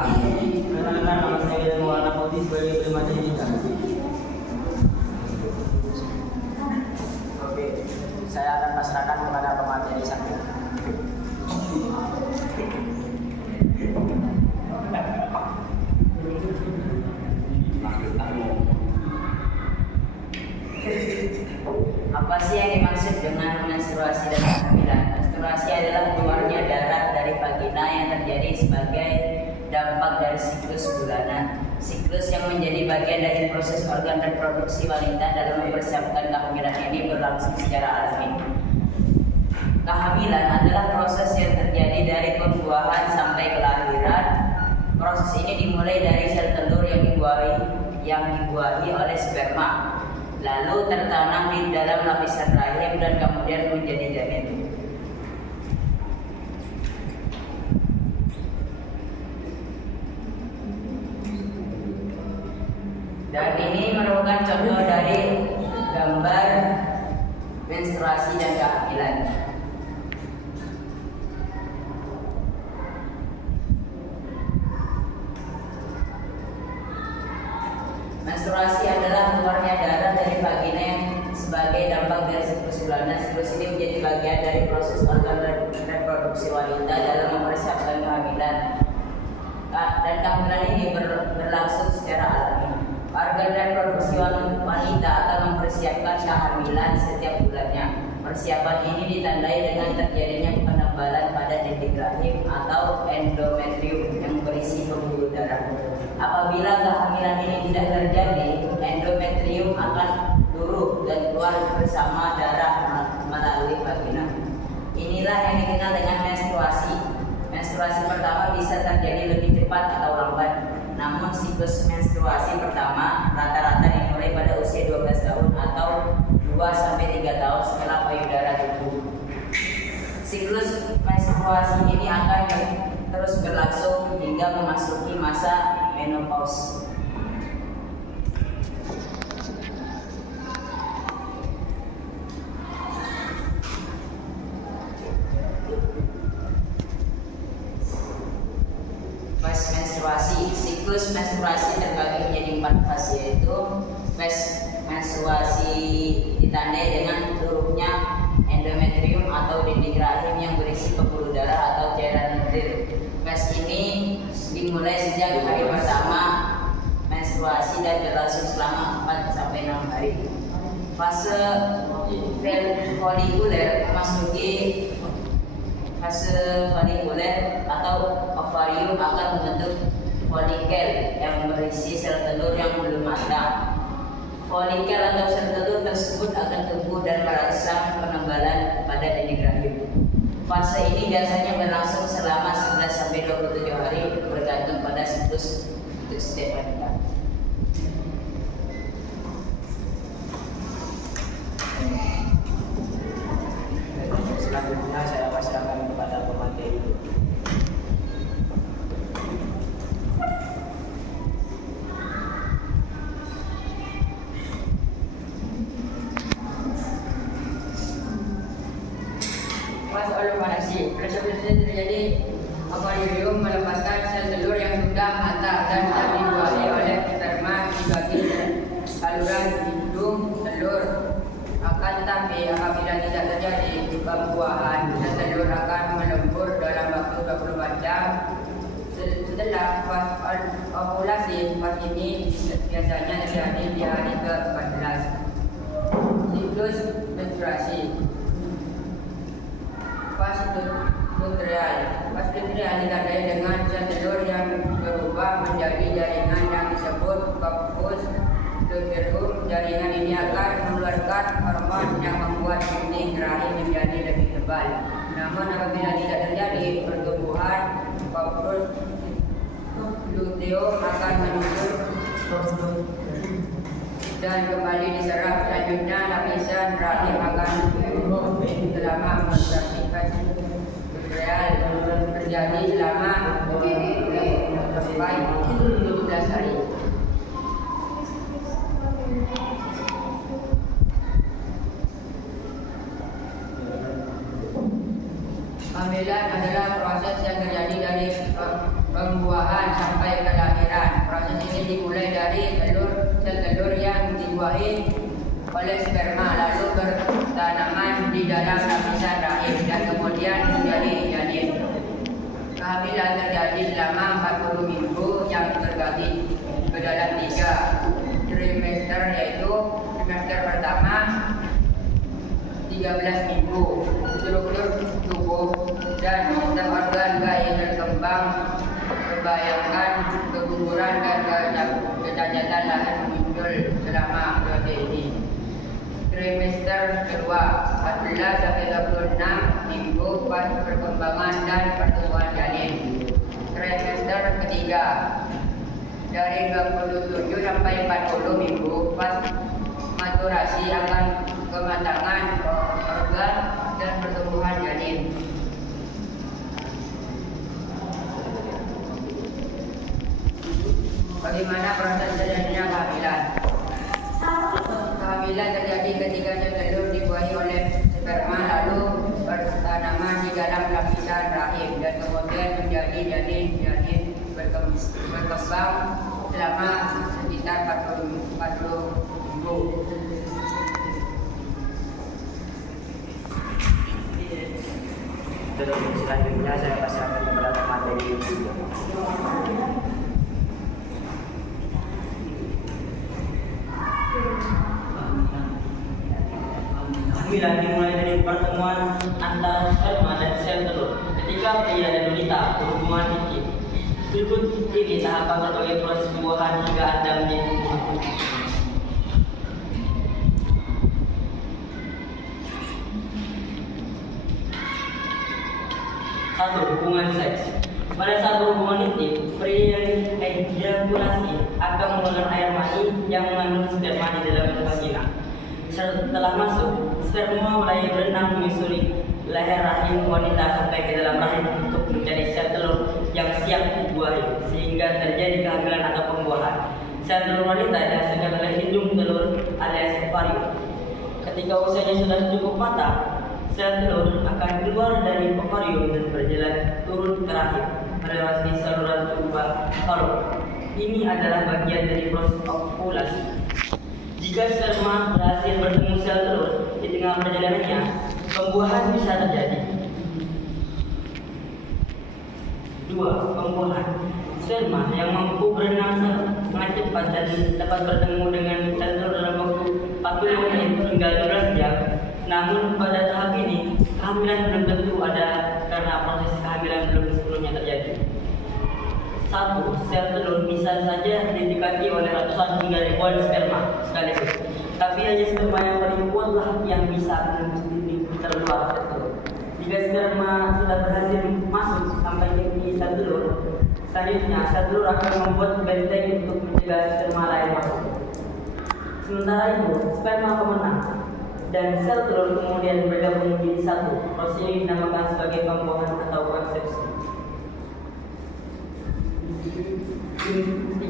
Kenalkan, nama saya William Warna Putih sebagai pelimata Indika. Oke, saya akan pasrahkan kepada pemateri satu. Apa sih yang dimaksud dengan menstruasi dan kehamilan? Menstruasi adalah keluarnya darah dari vagina yang terjadi sebagai dampak dari siklus bulanan. Siklus yang menjadi bagian dari proses organ reproduksi wanita dalam mempersiapkan kehamilan ini berlangsung secara alami. Kehamilan adalah proses yang terjadi dari pembuahan sampai kelahiran. Proses ini dimulai dari sel telur yang dibuahi oleh sperma, lalu tertanam di dalam lapisan rahim dan kemudian menjadi janin. Dan ini merupakan contoh dari gambar menstruasi dan kehamilan. Menstruasi adalah keluarnya darah dari vagina yang sebagai dampak dari siklus bulanan. Siklus ini menjadi bagian dari proses organ reproduksi wanita dalam mempersiapkan kehamilan. Dan kehamilan ini berlangsung secara alami. Organ reproduksi wanita akan mempersiapkan kehamilan setiap bulannya. Persiapan ini ditandai dengan terjadinya penebalan pada dinding rahim atau endometrium yang berisi pembuluh darah. Apabila kehamilan ini tidak terjadi, endometrium akan luruh dan keluar bersama darah melalui vagina. Inilah yang dikenal dengan menstruasi. Menstruasi pertama bisa terjadi lebih cepat atau lambat. Namun siklus menstruasi pertama rata-rata dimulai pada usia 12 tahun atau 2-3 tahun setelah payudara tumbuh. Siklus menstruasi ini akan terus berlangsung hingga memasuki masa menopause. Fase menstruasi. Siklus menstruasi terbagi menjadi 4 fase, yaitu fase menstruasi ditandai dengan luruhnya endometrium atau dinding rahim yang berisi pembuluh darah atau cairan lendir. Fase ini dimulai sejak hari pertama menstruasi dan berlangsung selama 4-6 hari. Fase folikuler memasuki fase folikuler atau ovarium akan membentuk folikel yang berisi sel telur yang belum matang. Folikel atau sel telur tersebut akan tumbuh dan merangsang penebalan pada dinding rahim. Fase ini biasanya berlangsung selama 11-27 hari bergantung pada siklus untuk setiap wanita. Selanjutnya saya pasrahkan kepada pemateri. Fase ovulasi. Proses terjadi ovarium melepaskan sel telur yang sudah matang dan dibuahi oleh sperma di bagian saluran hidung telur. Akan tetapi apabila tidak terjadi pembuahan, sel telur akan melebur dalam waktu 24 jam. Setelah fase ovulasi, fase ini biasanya terjadi di hari ke-14. Siklus menstruasi. Fase luteal. Fase luteal ditandai dengan sel telur yang berubah menjadi jaringan yang disebut corpus luteum. Jaringan ini akan mengeluarkan hormon yang membuat dinding rahim menjadi lebih tebal. Namun apabila tidak terjadi pertumbuhan, corpus luteum akan menyusut dan kembali diserap. Selanjutnya lapisan rahim akan tumbuh selama menstruasi. Fase luteal terjadi selama sampai 17 hari. Kehamilan adalah proses yang terjadi dari pembuahan sampai kelahiran. Proses ini dimulai dari sel-telur yang dibuahi oleh sperma lalu bertanaman di dalam lapisan rahim dan kemudian menjadi janin. Kehamilan terjadi selama 40 minggu yang terbagi ke dalam 3 trimester, yaitu trimester pertama 13 minggu. Struktur tubuh dan sistem organ bayi berkembang, membayangkan keguguran dan kecacatan lahir muncul selama periode ini. Trimester kedua 14 sampai 26 minggu pas perkembangan dan pertumbuhan janin. Trimester ketiga dari 27 sampai 40 minggu pas maturasi akan kematangan organ dan pertumbuhan janin. Bagaimana proses terjadinya kehamilan? Kehamilan terjadi ketika sel-telur dibuahi oleh sperma lalu bertanaman di dalam lapisan rahim dan kemudian menjadi janin berkembang selama sekitar 40 minggu. Terus selanjutnya saya pasrahkan kepada pemateri. Kehamilan dimulai dari pertemuan antara sperma dan sel telur ketika pria dan wanita berhubungan intim. Berikut ini tahapan berbagai proses pembuahan hingga Anda menjadi ibu. 1. Hubungan seks. Pada saat berhubungan intim, pria yang ejakulasi akan mengeluarkan air mani yang mengandung sperma di dalam vagina. Setelah masuk, sperma mulai berenang menyusuri leher rahim wanita sampai ke dalam rahim untuk mencari sel telur yang siap dibuahi sehingga terjadi kehamilan atau pembuahan. Sel telur wanita dihasilkan oleh hidung telur alias ovarium. Ketika usianya sudah cukup matang, sel telur akan keluar dari ovarium dan berjalan turun ke rahim melewati saluran tubuh falop. Ini adalah bagian dari proses ovulasi. Jika sperma berhasil bertemu sel telur di tengah perjalanannya, pembuahan bisa terjadi. 2. Pembuahan. Sperma yang mampu berenang sangat cepat dan dapat bertemu dengan sel telur dalam waktu 40 menit hingga 12 jam. Namun pada tahap ini, kehamilan belum tentu ada karena proses kehamilan belum sepenuhnya terjadi. 1. Sel telur bisa saja didekati oleh ratusan hingga ribuan sperma sekaligus. Tapi hanya sperma yang paling kuatlah yang bisa menembus terluar sel telur. Jika sperma sudah berhasil masuk sampai ke sel telur, selanjutnya sel telur akan membuat benteng untuk mencegah sperma lain masuk. Sementara itu, sperma pemenang dan sel telur kemudian bergabung menjadi satu. Proses ini dinamakan sebagai pembuahan atau konsepsi. 3.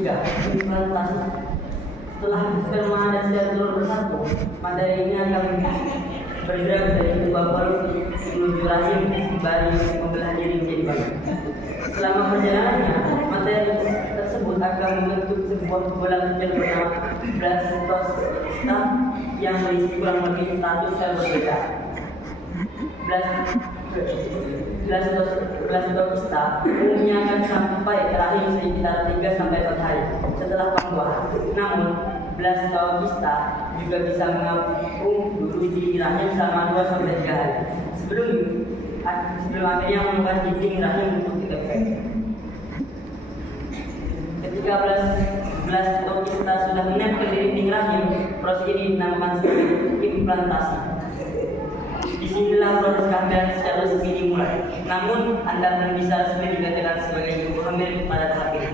Implantasi. Setelah sperma dan sel telur bersatu, materi ini akan bergerak dari tubuh baru menuju rahim sembari membelah diri menjadi bagian. Selama perjalanannya, materi tersebut akan membentuk sebuah bola kecil bernama blastocista yang berisi kurang lebih 100 sel berbeda. Blastocista umumnya akan sampai ke rahim sekitar 3-4 hari setelah pembuahan. Namun, blastocista juga bisa mengapung dulu di rahim selama 2-3 hari sebelum akhirnya menemukan dinding rahim untuk ditekan. Ketika blastocista sudah menempel di dinding rahim, proses ini dinamakan sebagai implantasi. Disinilah proses kehamilan secara resmi dimulai. Namun, Anda belum bisa resmi dikatakan sebagai ibu hamil pada tahap ini.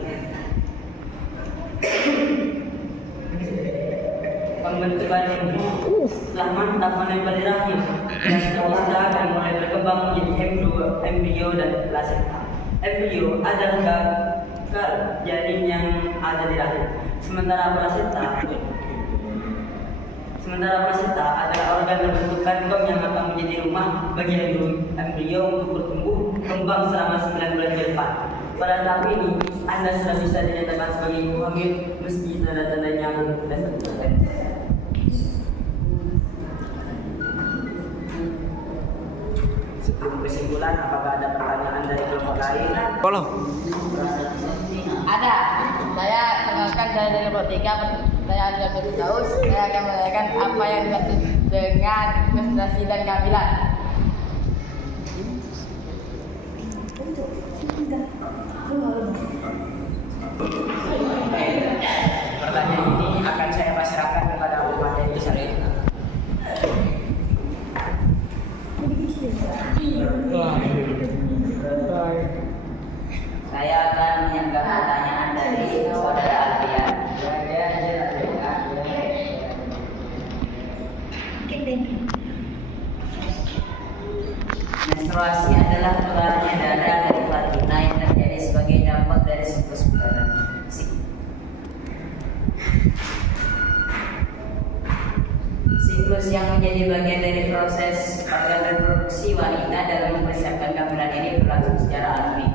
Pembentukan embryo. Setelah mantap menempel di rahim, blastocista akan mulai berkembang menjadi embrio dan plasenta. Embrio adalah gagal janin yang ada di rahim. Sementara plasenta adalah organ berbentuk kantong yang akan menjadi rumah bagi embrio untuk bertumbuh kembang selama 9 bulan ke depan. Pada tahap ini, Anda sudah bisa dinyatakan sebagai ibu hamil meski tanda-tandanya tidak terlihat. Sebelum kesimpulan, apakah ada pertanyaan dari kelompok lain? Ada. Saya kenalkan saya dari Rotika. Saya ada Firdaus. Saya akan menanyakan apa yang dimaksud dengan menstruasi dan kehamilan. Pertanyaan ini akan saya pasrahkan kepada Bu Materi Sareh. Saya akan menyanggah pertanyaan dari saudara Alfian. Menstruasi adalah keluarnya darah dari vagina yang terjadi sebagai dampak dari siklus bulanan. Siklus yang menjadi bagian dari proses organ reproduksi wanita dalam mempersiapkan kehamilan ini berlangsung secara alami.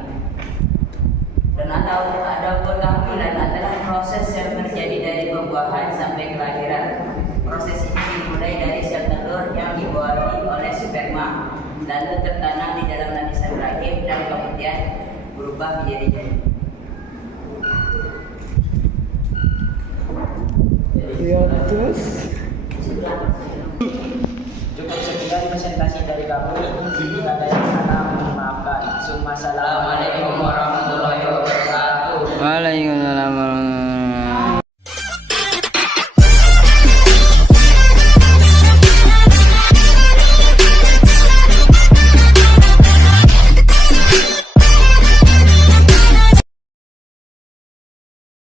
Dan adapun kehamilan adalah proses yang terjadi dari pembuahan sampai kelahiran. Proses ini dimulai dari sel telur yang dibuahi oleh sperma, lalu tertanam di dalam lapisan rahim dan kemudian berubah menjadi janin. Cukup sekian presentasi dari kami. Jika ada yang salah